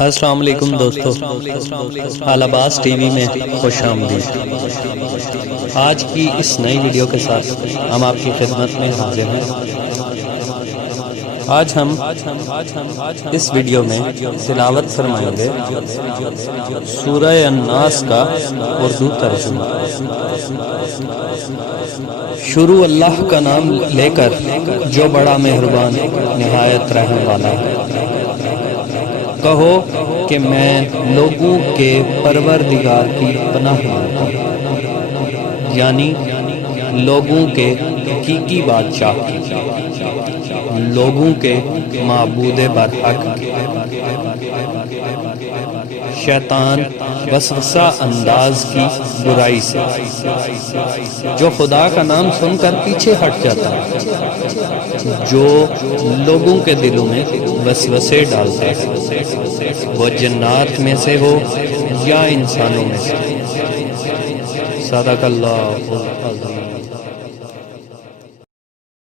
السلام علیکم دوستو، آلاباز ٹی وی میں خوش آمدید۔ آج کی اس نئی ویڈیو کے ساتھ ہم آپ کی خدمت میں حاضر ہیں۔ آج ہم اس ویڈیو میں تلاوت فرمائیں گے سورہ الناس کا اردو ترجمہ۔ شروع اللہ کا نام لے کر جو بڑا مہربان نہایت رحم والا ہے۔ کہو کہ میں لوگوں کے پروردگار کی پناہ مانگتا ہوں، یعنی لوگوں کے حقیقی بادشاہ کی، لوگوں کے معبود برحق کی۔ شیطان وسوسہ انداز کی برائی سے جو خدا کا نام سن کر پیچھے ہٹ جاتا ہے، جو لوگوں کے دلوں میں وسوسے ڈالتا ہے، وہ جنات میں سے ہو یا انسانوں میں سے۔ صدق اللہ العظیم۔